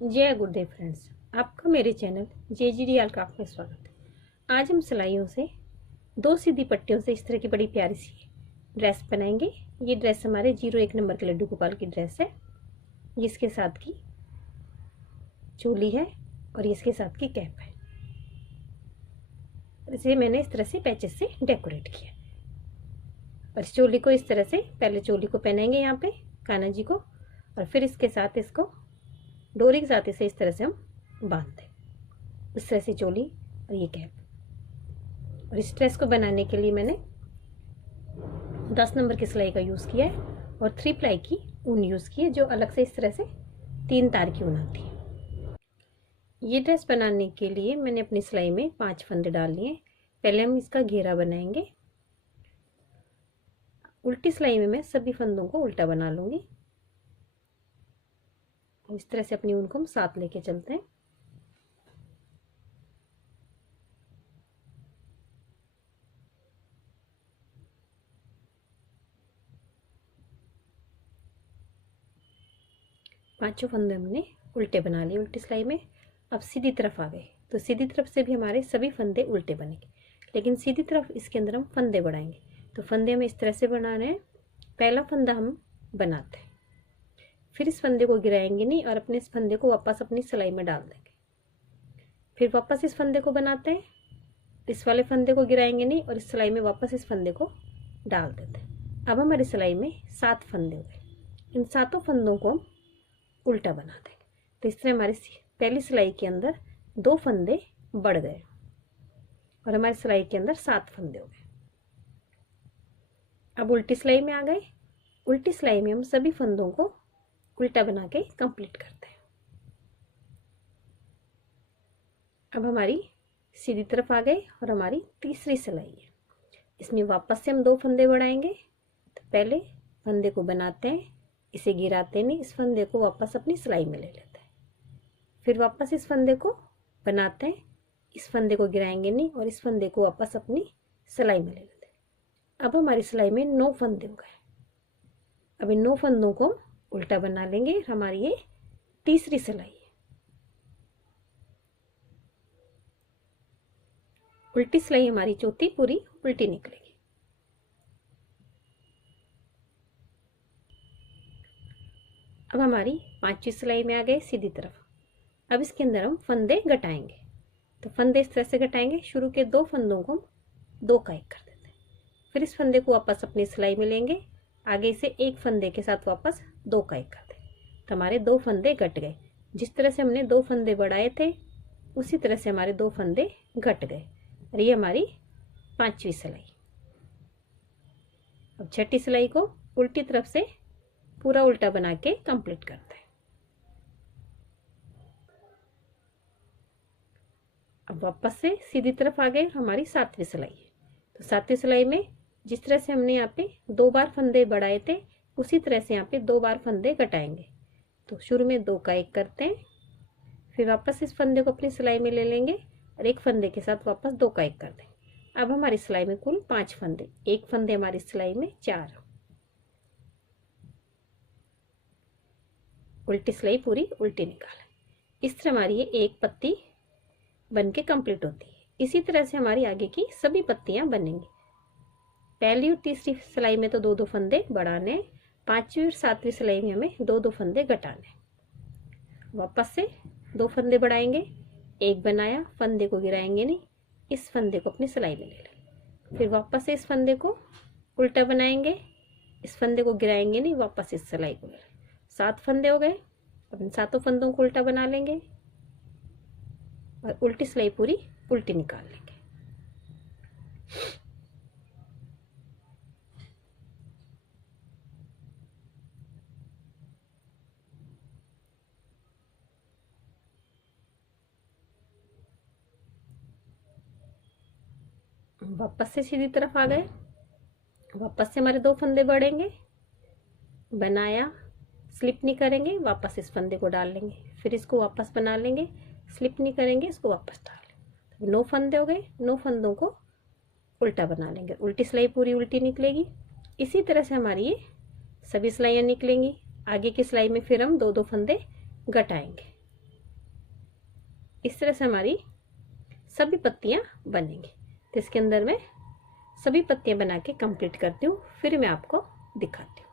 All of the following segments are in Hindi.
जय गुरुदेव फ्रेंड्स, आपका मेरे चैनल JGDR क्राफ्ट में स्वागत है। आज हम सिलाइयों से दो सीधी पट्टियों से इस तरह की बड़ी प्यारी सी ड्रेस बनाएंगे। ये ड्रेस हमारे 01 नंबर के लड्डू गोपाल की ड्रेस है, जिसके साथ की चोली है और इसके साथ की कैप है। इसे मैंने इस तरह से पैचेस से डेकोरेट किया और इस चोली को इस तरह से पहले चोली को पहनाएंगे यहाँ पे कान्हा जी को, और फिर इसके साथ इसको डोरी के साथ इसे इस तरह से हम बांधते हैं। इस तरह से चोली और ये कैप। और इस ड्रेस को बनाने के लिए मैंने 10 नंबर की सिलाई का यूज़ किया है और 3 प्लाई की ऊन यूज़ की है, जो अलग से इस तरह से 3 तार की ऊन आती है। ये ड्रेस बनाने के लिए मैंने अपनी सिलाई में 5 फंदे डाल लिए। पहले हम इसका घेरा बनाएंगे। उल्टी सिलाई में मैं सभी फंदों को उल्टा बना लूँगी। इस तरह से अपनी ऊन को हम साथ लेके चलते हैं। पांचों फंदे हमने उल्टे बना लिए उल्टी सिलाई में। अब सीधी तरफ आ गए, तो सीधी तरफ से भी हमारे सभी फंदे उल्टे बनेंगे, लेकिन सीधी तरफ इसके अंदर हम फंदे बढ़ाएंगे। तो फंदे हमें इस तरह से बनाने हैं। पहला फंदा हम बनाते हैं, फिर इस फंदे को गिराएंगे नहीं और अपने इस फंदे को वापस अपनी सिलाई में डाल देंगे। फिर वापस इस फंदे को बनाते हैं, इस वाले फंदे को गिराएंगे नहीं और इस सिलाई में वापस इस फंदे को डाल देते हैं। अब हमारी सिलाई में 7 फंदे हो गए। इन 7 फंदों को हम उल्टा बना देंगे। तो इस तरह हमारी पहली सिलाई के अंदर 2 फंदे बढ़ गए और हमारी सिलाई के अंदर 7 फंदे हो गए। अब उल्टी सिलाई में आ गए। उल्टी सिलाई में हम सभी फंदों को उल्टा बना के कंप्लीट करते हैं। अब हमारी सीधी तरफ आ गए और हमारी तीसरी सिलाई है। इसमें वापस से हम 2 फंदे बढ़ाएंगे। तो पहले फंदे को बनाते हैं, इसे गिराते नहीं, इस फंदे को वापस अपनी सिलाई में ले लेते हैं। फिर वापस इस फंदे को बनाते हैं, इस फंदे को गिराएंगे नहीं और इस फंदे को वापस अपनी सिलाई में ले लेते हैं। अब हमारी सिलाई में 9 फंदे हो गए। अब इन 9 फंदों को उल्टा बना लेंगे। हमारी ये तीसरी सिलाई है। उल्टी सिलाई हमारी चौथी पूरी उल्टी निकलेगी। अब हमारी 5वीं सिलाई में आ गए सीधी तरफ। अब इसके अंदर हम फंदे घटाएंगे। तो फंदे इस तरह से घटाएंगे। शुरू के 2 फंदों को हम 2 का 1 कर देते हैं। फिर इस फंदे को वापस अपनी सिलाई में लेंगे, आगे से एक फंदे के साथ वापस 2 का 1 कर दें। तो हमारे 2 फंदे घट गए। जिस तरह से हमने 2 फंदे बढ़ाए थे उसी तरह से हमारे 2 फंदे घट गए। और ये हमारी 5वीं सिलाई। अब छठी सिलाई को उल्टी तरफ से पूरा उल्टा बना के कंप्लीट करते हैं। अब वापस से सीधी तरफ आ गए। हमारी 7वीं सिलाई है। तो 7वीं सिलाई में जिस तरह से हमने यहाँ पे 2 बार फंदे बढ़ाए थे उसी तरह से यहाँ पे 2 बार फंदे घटाएंगे। तो शुरू में 2 का 1 करते हैं, फिर वापस इस फंदे को अपनी सिलाई में ले लेंगे और एक फंदे के साथ वापस 2 का 1 कर देंगे। अब हमारी सिलाई में कुल 5 फंदे, एक फंदे हमारी सिलाई में 4। उल्टी सिलाई पूरी उल्टी निकालें। इस तरह हमारी ये एक पत्ती बन के कंप्लीट होती है। इसी तरह से हमारी आगे की सभी पत्तियां बनेंगी। पहली और तीसरी सिलाई में तो 2-2 फंदे बढ़ाने, 5वीं और 7वीं सिलाई में हमें 2-2 फंदे घटाने। वापस से 2 फंदे बढ़ाएंगे, 1 बनाया, फंदे को गिराएंगे नहीं, इस फंदे को अपनी सिलाई में ले लेंगे। फिर वापस से इस फंदे को उल्टा बनाएंगे, इस फंदे को गिराएंगे नहीं, वापस इस सिलाई को ले लेंगे। 7 फंदे हो गए। अब इन 7 फंदों को उल्टा बना लेंगे और उल्टी सिलाई पूरी उल्टी निकाल लेंगे। वापस से सीधी तरफ आ गए। वापस से हमारे 2 फंदे बढ़ेंगे, बनाया, स्लिप नहीं करेंगे, वापस इस फंदे को डाल लेंगे, फिर इसको वापस बना लेंगे, स्लिप नहीं करेंगे, इसको वापस डाल लेंगे। 9 फंदे हो गए। 9 फंदों को उल्टा बना लेंगे। उल्टी सिलाई पूरी उल्टी निकलेगी। इसी तरह से हमारी ये सभी सिलाइयाँ निकलेंगी। आगे की सिलाई में फिर हम 2-2 फंदे घटाएंगे। इस तरह से हमारी सभी पत्तियां बनेंगी। तो इसके अंदर मैं सभी पत्तियां बना के कंप्लीट करती हूँ, फिर मैं आपको दिखाती हूँ।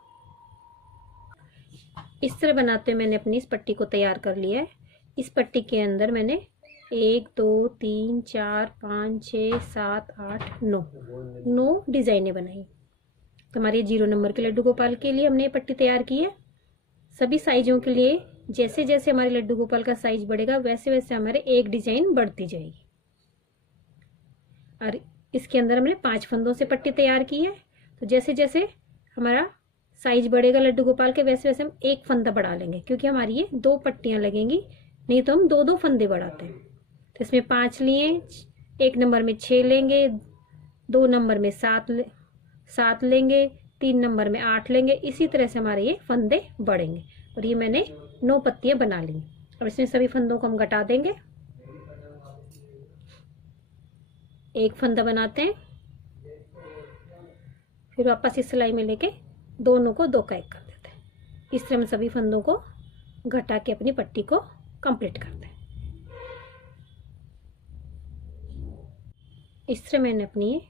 इस तरह बनाते हुए मैंने अपनी इस पट्टी को तैयार कर लिया है। इस पट्टी के अंदर मैंने 1 2 3 4 5 6 7 8 9 डिजाइनें बनाई। तो हमारे 0 नंबर के लड्डू गोपाल के लिए हमने ये पट्टी तैयार की है। सभी साइजों के लिए जैसे जैसे हमारे लड्डू गोपाल का साइज बढ़ेगा वैसे वैसे हमारे एक डिजाइन बढ़ती जाएगी। और इसके अंदर हमने 5 फंदों से पट्टी तैयार की है। तो जैसे जैसे हमारा साइज बढ़ेगा लड्डू गोपाल के वैसे वैसे हम एक फंदा बढ़ा लेंगे, क्योंकि हमारी ये 2 पट्टियां लगेंगी, नहीं तो हम 2 फंदे बढ़ाते हैं। तो इसमें 5 लिए, 1 नंबर में 6 लेंगे, 2 नंबर में 7 लेंगे, 3 नंबर में 8 लेंगे। इसी तरह से हमारे ये फंदे बढ़ेंगे। और ये मैंने 9 पत्तियां बना ली। अब इसमें सभी फंदों को हम घटा देंगे। एक फंदा बनाते हैं, फिर वापस इस सिलाई में लेके दोनों को 2 का 1 कर देते हैं। इस तरह हम सभी फंदों को घटा के अपनी पट्टी को कंप्लीट करते हैं। इस तरह मैंने अपनी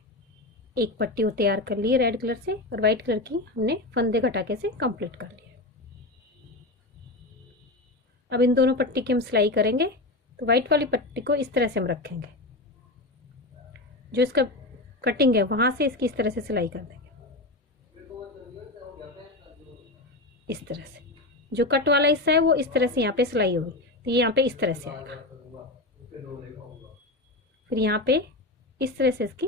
एक पट्टी को तैयार कर ली है रेड कलर से, और वाइट कलर की हमने फंदे घटा के से कंप्लीट कर लिया। अब इन दोनों पट्टी की हम सिलाई करेंगे। तो वाइट वाली पट्टी को इस तरह से हम रखेंगे, जो इसका कटिंग है वहां से इसकी इस तरह से सिलाई कर देंगे। इस तरह से जो कट वाला हिस्सा है वो इस तरह से यहाँ पे सिलाई होगी। तो ये यहाँ पे इस तरह से आएगा। फिर यहाँ पे इस तरह से इसकी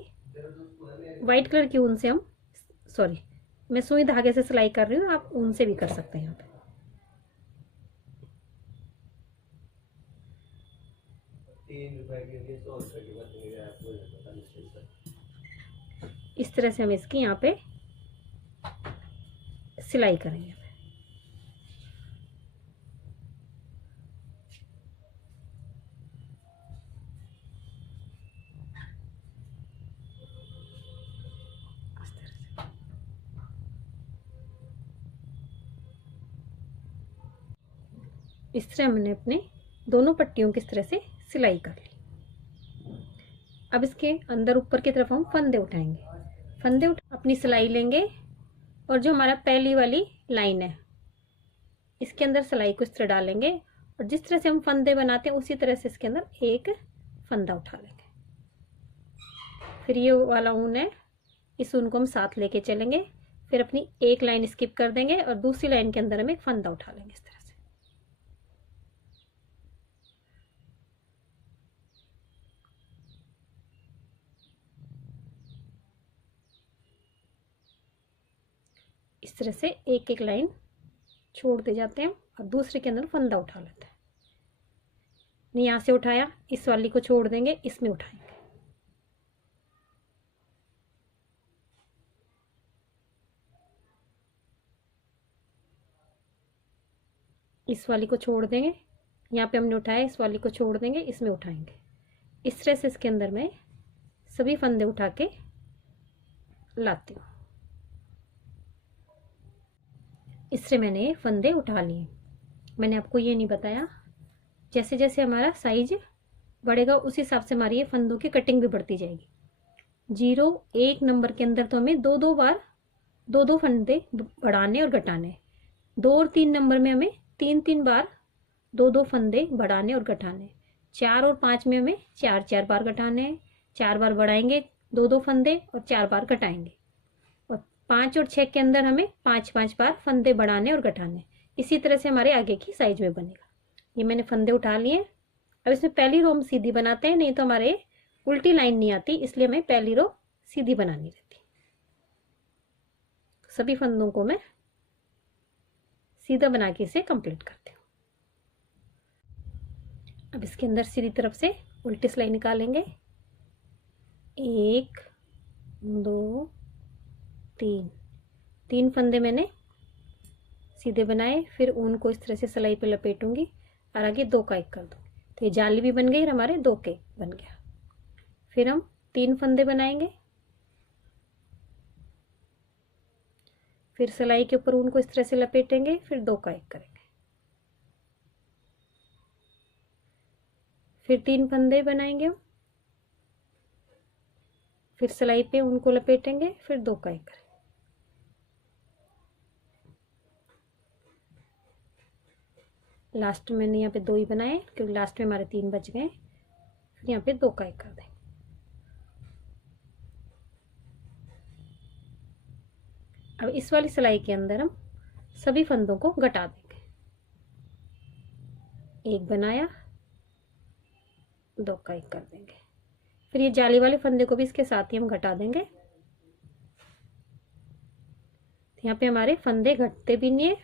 वाइट कलर की ऊन से हम, सॉरी मैं सुई धागे से सिलाई कर रही हूँ, आप ऊन से भी कर सकते हैं। यहाँ पे इस तरह से हम इसकी यहाँ पे सिलाई करेंगे। इस तरह हमने अपने दोनों पट्टियों की इस तरह से सिलाई कर ली। अब इसके अंदर ऊपर की तरफ हम फंदे उठाएंगे। फंदे अपनी सिलाई लेंगे, और जो हमारा पहली वाली लाइन है इसके अंदर सिलाई को इस तरह डालेंगे, और जिस तरह से हम फंदे बनाते हैं उसी तरह से इसके अंदर एक फंदा उठा लेंगे। फिर ये वाला ऊन है, इस ऊन को हम साथ लेके चलेंगे। फिर अपनी एक लाइन स्किप कर देंगे और दूसरी लाइन के अंदर हम एक फंदा उठा लेंगे इस तरह से। इस तरह से एक एक लाइन छोड़ते जाते हैं और दूसरे के अंदर फंदा उठा लेते हैं। यहाँ से उठाया, इस वाली को छोड़ देंगे, इसमें उठाएंगे। इस वाली को छोड़ देंगे, यहाँ पे हमने उठाया, इस वाली को छोड़ देंगे, इसमें उठाएंगे। इस तरह से इसके अंदर मैं सभी फंदे उठा के लाती हूँ। इस तरह मैंने फंदे उठा लिए। मैंने आपको ये नहीं बताया, जैसे जैसे हमारा साइज बढ़ेगा उस हिसाब से हमारी ये फंदों की कटिंग भी बढ़ती जाएगी। 1 नंबर के अंदर तो हमें 2 बार 2 फंदे बढ़ाने और घटाने। 2 और 3 नंबर में हमें 3 बार 2 फंदे बढ़ाने और घटाने। 4 और 5 में हमें 4 बार घटाने हैं। 4 बार बढ़ाएंगे 2 फंदे और 4 बार घटाएंगे। और 5 और 6 के अंदर हमें 5 बार फंदे बढ़ाने और घटाने। इसी तरह से हमारे आगे की साइज में बनेगा। ये मैंने फंदे उठा लिए। अब इसमें पहली रो हम सीधी बनाते हैं, नहीं तो हमारे उल्टी लाइन नहीं आती, इसलिए हमें पहली रो सीधी बनानी रहती। सभी फंदों को मैं सीधा बना के इसे कंप्लीट करती हूँ। अब इसके अंदर सीधी तरफ से उल्टी सिलाई निकालेंगे। 1 2 3 फंदे मैंने सीधे बनाए। फिर ऊन को इस तरह से सिलाई पे लपेटूंगी और आगे 2 का 1 कर दूंगी। तो ये जाली भी बन गई और हमारे 2 के बन गया। फिर हम 3 फंदे बनाएंगे। फिर सिलाई के ऊपर ऊन को इस तरह से लपेटेंगे, फिर 2 का 1 करेंगे। फिर 3 फंदे बनाएंगे हम, फिर सिलाई पे उनको लपेटेंगे, फिर 2 का 1 करेंगे। लास्ट में मैंने यहाँ पे 2 ही बनाए क्योंकि लास्ट में हमारे 3 बच गए। फिर यहाँ पे 2 का 1 कर देंगे। अब इस वाली सिलाई के अंदर हम सभी फंदों को घटा देंगे। 1 बनाया, 2 का 1 कर देंगे। फिर ये जाली वाले फंदे को भी इसके साथ ही हम घटा देंगे। यहाँ पे हमारे फंदे घटते भी नहीं है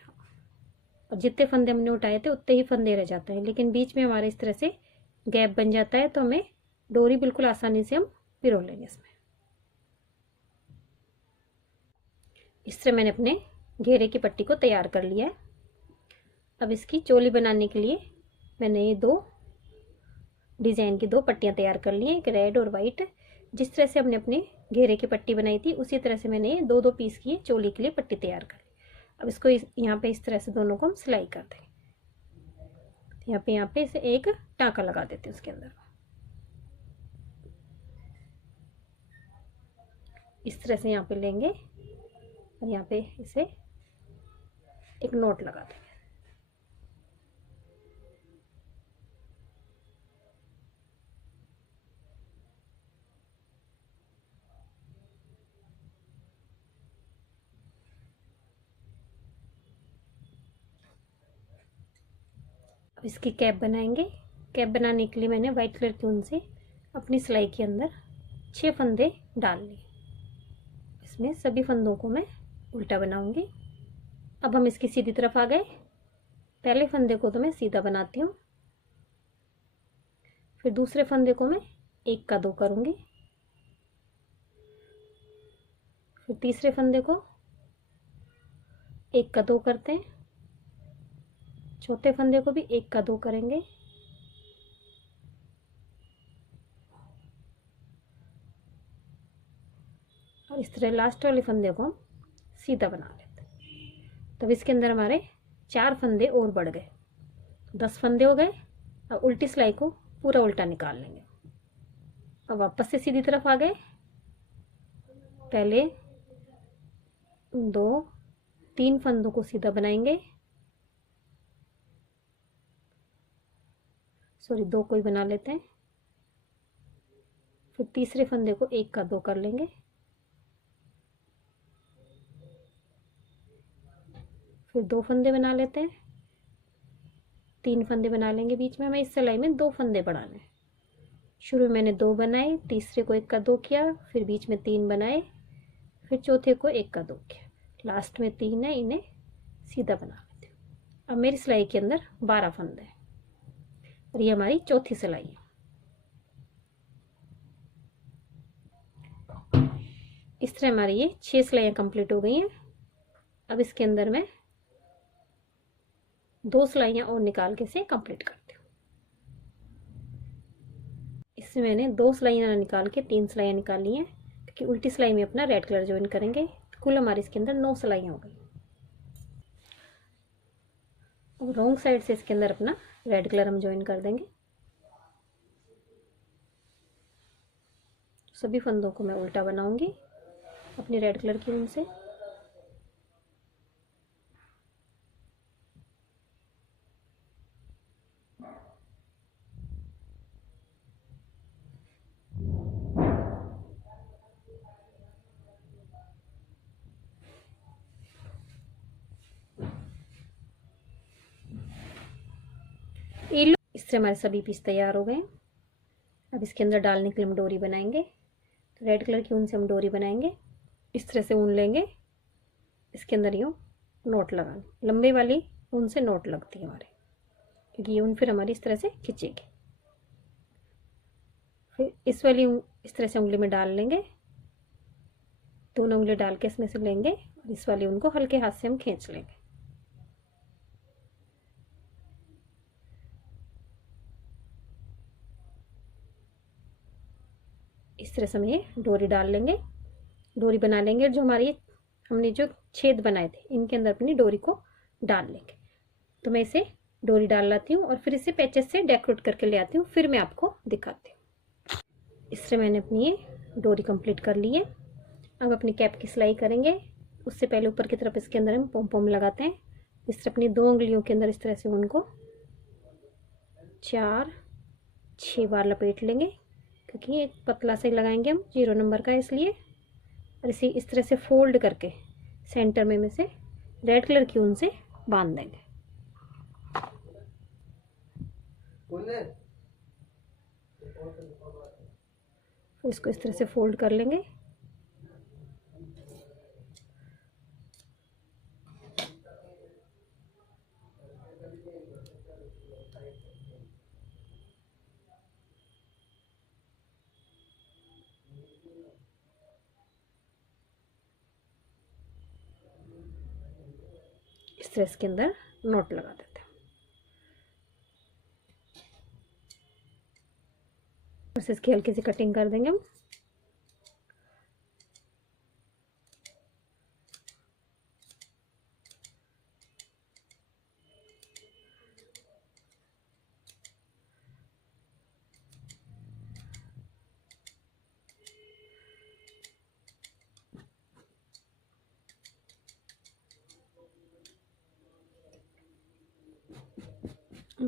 और जितने फंदे हमने उठाए थे उतने ही फंदे रह जाते हैं, लेकिन बीच में हमारे इस तरह से गैप बन जाता है, तो हमें डोरी बिल्कुल आसानी से हम पिरो लेंगे इसमें। इस तरह मैंने अपने घेरे की पट्टी को तैयार कर लिया है। अब इसकी चोली बनाने के लिए मैंने ये 2 डिज़ाइन की 2 पट्टियाँ तैयार कर ली हैं, एक रेड और वाइट। जिस तरह से हमने अपने घेरे की पट्टी बनाई थी उसी तरह से मैंने ये 2-2 पीस की चोली के लिए पट्टी तैयार कर ली। अब इसको यहाँ पे इस तरह से दोनों को हम सिलाई कर देंगे। यहाँ पे इसे एक टाँका लगा देते हैं उसके अंदर। इस तरह से यहाँ पे लेंगे और यहाँ पे इसे एक नोट लगा देंगे। अब इसकी कैप बनाएंगे। कैप बनाने के लिए मैंने वाइट कलर की ऊन से अपनी सिलाई के अंदर 6 फंदे डाल लिए। इसमें सभी फंदों को मैं उल्टा बनाऊंगी। अब हम इसकी सीधी तरफ आ गए। पहले फंदे को तो मैं सीधा बनाती हूँ, फिर दूसरे फंदे को मैं 1 का 2 करूँगी, फिर तीसरे फंदे को 1 का 2 करते हैं, चौथे फंदे को भी 1 का 2 करेंगे, और इस तरह लास्ट वाले फंदे को हम सीधा बना लेते हैं। तब इसके अंदर हमारे 4 फंदे और बढ़ गए, 10 फंदे हो गए। अब उल्टी सिलाई को पूरा उल्टा निकाल लेंगे। अब वापस से सीधी तरफ आ गए। पहले 2-3 फंदों को सीधा बनाएंगे, सॉरी 2 को ही बना लेते हैं। फिर तीसरे फंदे को 1 का 2 कर लेंगे, फिर 2 फंदे बना लेते हैं, 3 फंदे बना लेंगे बीच में। हमें इस सिलाई में 2 फंदे बढ़ाने हैं। शुरू में मैंने 2 बनाए, तीसरे को 1 का 2 किया, फिर बीच में 3 बनाए, फिर चौथे को 1 का 2 किया, लास्ट में 3 है, इन्हें सीधा बना लेते हैं। अब मेरी सिलाई के अंदर 12 फंदे हैं और ये हमारी चौथी सिलाई है। इस तरह हमारी ये 6 सिलाइयाँ कंप्लीट हो गई हैं। अब इसके अंदर मैं 2 सिलाइयाँ और निकाल के इसे कंप्लीट करती हूँ। इससे मैंने 2 सिलाइयाँ निकाल के 3 सिलाइयाँ निकाली हैं, क्योंकि उल्टी सिलाई में अपना रेड कलर ज्वाइन करेंगे। कुल हमारे इसके अंदर 9 सिलाइयाँ हो गई। और रॉन्ग साइड से इसके अंदर अपना रेड कलर हम ज्वाइन कर देंगे। सभी फंदों को मैं उल्टा बनाऊंगी अपनी रेड कलर की ऊन से। इस तरह हमारे सभी पीस तैयार हो गए। अब इसके अंदर डालने के लिए हम डोरी बनाएंगे। तो रेड कलर की ऊन से हम डोरी बनाएंगे। इस तरह से ऊन लेंगे, इसके अंदर यूँ नोट लगाने, लंबे वाली ऊन से नोट लगती है हमारे, क्योंकि ये ऊन फिर हमारी इस तरह से खींचेगी। फिर इस वाली इस तरह से उंगली में डाल लेंगे, दोनों उंगली डाल के इसमें से लेंगे और इस वाली ऊन को हल्के हाथ से हम खींच लेंगे। इस तरह से हम ये डोरी डाल लेंगे, डोरी बना लेंगे, और जो हमारी हमने जो छेद बनाए थे इनके अंदर अपनी डोरी को डाल लेंगे। तो मैं इसे डोरी डाल लाती हूँ और फिर इसे पैचेस से डेकोरेट करके ले आती हूँ, फिर मैं आपको दिखाती हूँ। इससे मैंने अपनी ये डोरी कंप्लीट कर ली है। अब अपनी कैप की सिलाई करेंगे। उससे पहले ऊपर की तरफ इसके अंदर हम पॉम पॉम लगाते हैं। इस तरह अपनी 2 उंगलियों के अंदर इस तरह से उनको 4-6 बार लपेट लेंगे, क्योंकि एक पतला से लगाएंगे हम 0 नंबर का इसलिए। और इसे इस तरह से फोल्ड करके सेंटर में से रेड कलर की ऊन से बांध देंगे। इसको इस तरह से फोल्ड कर लेंगे। इस तरह इसके अंदर नोट लगा देते हैं। बस इसकी हल्की सी कटिंग कर देंगे हम।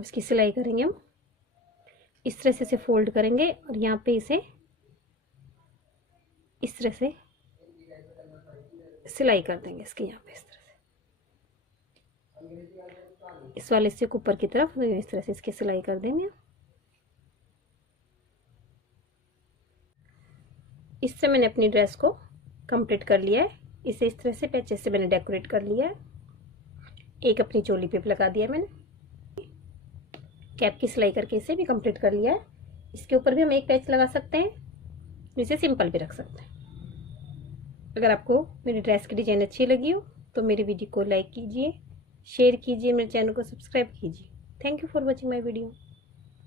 इसकी सिलाई करेंगे हम। इस तरह से इसे फोल्ड करेंगे और यहाँ पे इसे इस तरह से सिलाई कर देंगे इसके यहाँ पे। इस तरह से इस वाले से ऊपर की तरफ इस तरह से इसकी सिलाई कर देंगे। इससे मैंने अपनी ड्रेस को कंप्लीट कर लिया है। इसे इस तरह से पैचेस से मैंने डेकोरेट कर लिया है। एक अपनी चोली पे लगा दिया मैंने। कैप की सिलाई करके इसे भी कंप्लीट कर लिया है। इसके ऊपर भी हम एक पैच लगा सकते हैं, इसे सिंपल भी रख सकते हैं। अगर आपको मेरी ड्रेस की डिज़ाइन अच्छी लगी हो तो मेरी वीडियो को लाइक कीजिए, शेयर कीजिए, मेरे चैनल को सब्सक्राइब कीजिए। Thank you for watching my video.